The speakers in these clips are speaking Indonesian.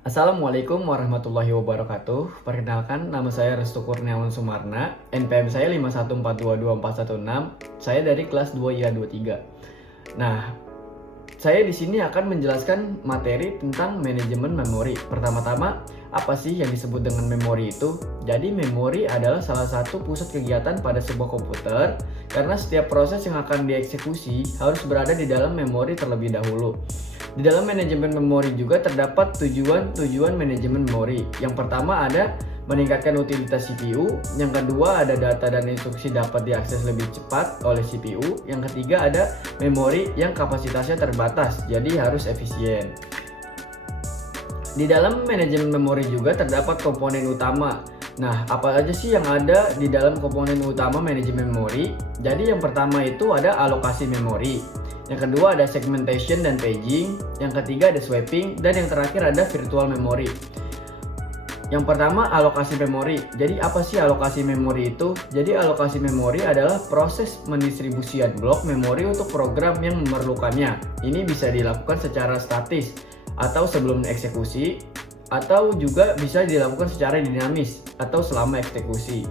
Assalamualaikum warahmatullahi wabarakatuh. Perkenalkan, nama saya Restu Kurniawan Sumarna. NPM saya 514222416. Saya dari kelas 2 IA 23. Nah, saya di sini akan menjelaskan materi tentang manajemen memori. Pertama-tama, apa sih yang disebut dengan memori itu? Jadi, memori adalah salah satu pusat kegiatan pada sebuah komputer karena setiap proses yang akan dieksekusi harus berada di dalam memori terlebih dahulu. Di dalam manajemen memori juga terdapat tujuan manajemen memori. Yang pertama ada meningkatkan utilitas CPU, yang kedua ada data dan instruksi dapat diakses lebih cepat oleh CPU, yang ketiga ada memori yang kapasitasnya terbatas, jadi harus efisien. Di dalam manajemen memori juga terdapat komponen utama. Nah, apa aja sih yang ada di dalam komponen utama manajemen memori? Jadi yang pertama itu ada alokasi memori. Yang kedua ada segmentation dan paging, yang ketiga ada swapping, dan yang terakhir ada virtual memory. Yang pertama alokasi memori. Jadi apa sih alokasi memori itu? Jadi alokasi memori adalah proses pendistribusian blok memori untuk program yang memerlukannya. Ini bisa dilakukan secara statis atau sebelum eksekusi, atau juga bisa dilakukan secara dinamis atau selama eksekusi.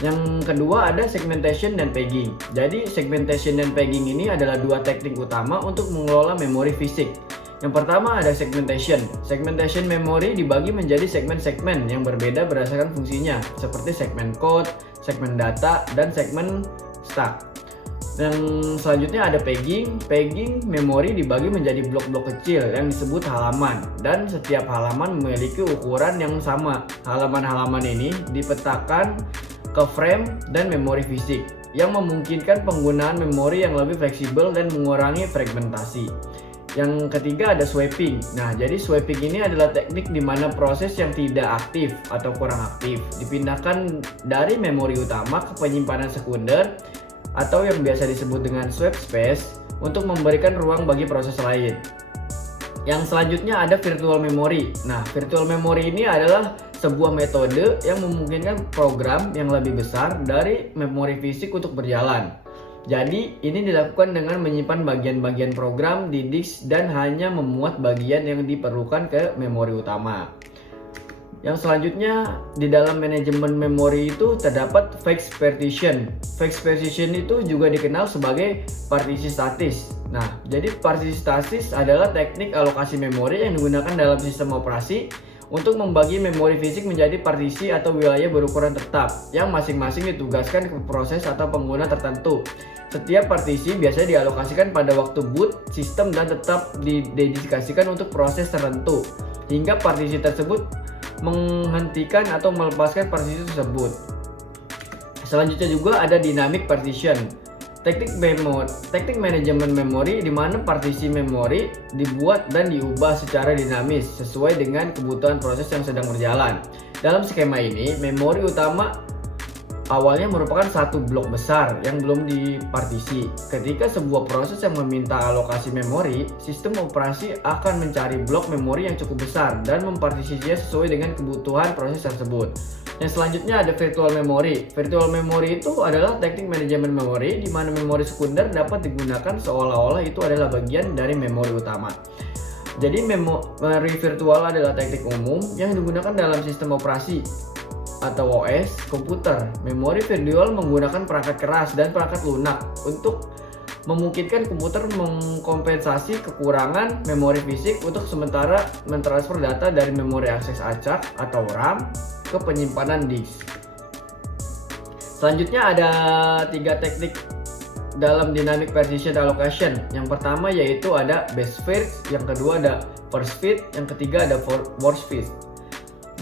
Yang kedua ada segmentation dan paging. Jadi segmentation dan paging ini adalah dua teknik utama untuk mengelola memori fisik. Yang pertama ada segmentation. Segmentation memori dibagi menjadi segmen-segmen yang berbeda berdasarkan fungsinya, seperti segmen code, segmen data, dan segmen stack. Yang selanjutnya ada paging. Paging memori dibagi menjadi blok-blok kecil yang disebut halaman, dan setiap halaman memiliki ukuran yang sama. Halaman-halaman ini dipetakan ke frame dan memori fisik yang memungkinkan penggunaan memori yang lebih fleksibel dan mengurangi fragmentasi. Yang ketiga ada swapping. Nah, jadi swapping ini adalah teknik di mana proses yang tidak aktif atau kurang aktif dipindahkan dari memori utama ke penyimpanan sekunder atau yang biasa disebut dengan swap space untuk memberikan ruang bagi proses lain. Yang selanjutnya ada virtual memory. Nah, virtual memory ini adalah sebuah metode yang memungkinkan program yang lebih besar dari memori fisik untuk berjalan. Jadi, ini dilakukan dengan menyimpan bagian-bagian program di disk dan hanya memuat bagian yang diperlukan ke memori utama. Yang selanjutnya, di dalam manajemen memori itu terdapat fixed partition. Fixed partition itu juga dikenal sebagai partisi statis. Nah, jadi partisi statis adalah teknik alokasi memori yang digunakan dalam sistem operasi untuk membagi memori fisik menjadi partisi atau wilayah berukuran tetap yang masing-masing ditugaskan ke proses atau pengguna tertentu. Setiap partisi biasanya dialokasikan pada waktu boot sistem dan tetap didedikasikan untuk proses tertentu hingga partisi tersebut menghentikan atau melepaskan partisi tersebut. Selanjutnya juga ada dynamic partition. Teknik manajemen memori di mana partisi memori dibuat dan diubah secara dinamis sesuai dengan kebutuhan proses yang sedang berjalan. Dalam skema ini, memori utama awalnya merupakan satu blok besar yang belum dipartisi. Ketika sebuah proses yang meminta alokasi memori, sistem operasi akan mencari blok memori yang cukup besar dan mempartisinya sesuai dengan kebutuhan proses tersebut. Yang selanjutnya ada virtual memory. Virtual memory itu adalah teknik manajemen memori di mana memori sekunder dapat digunakan seolah-olah itu adalah bagian dari memori utama. Jadi memori virtual adalah teknik umum yang digunakan dalam sistem operasi atau OS komputer. Memori virtual menggunakan perangkat keras dan perangkat lunak untuk memungkinkan komputer mengkompensasi kekurangan memori fisik untuk sementara mentransfer data dari memori akses acak atau RAM ke penyimpanan disk. Selanjutnya ada tiga teknik dalam dynamic partition allocation. Yang pertama yaitu ada base fit, yang kedua ada first fit, yang ketiga ada worst fit.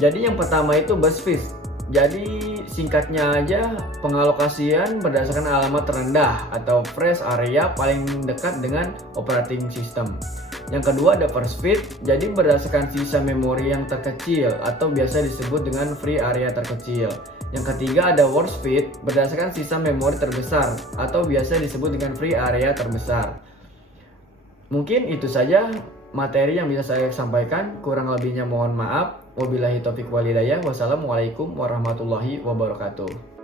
Jadi yang pertama itu base fit. Jadi singkatnya aja, pengalokasian berdasarkan alamat terendah atau fresh area paling dekat dengan operating system. Yang kedua ada first fit, jadi berdasarkan sisa memori yang terkecil atau biasa disebut dengan free area terkecil. Yang ketiga ada worst fit, berdasarkan sisa memori terbesar atau biasa disebut dengan free area terbesar. Mungkin itu saja materi yang bisa saya sampaikan, kurang lebihnya mohon maaf. Wabillahi taufiq walhidayah. Wassalamualaikum warahmatullahi wabarakatuh.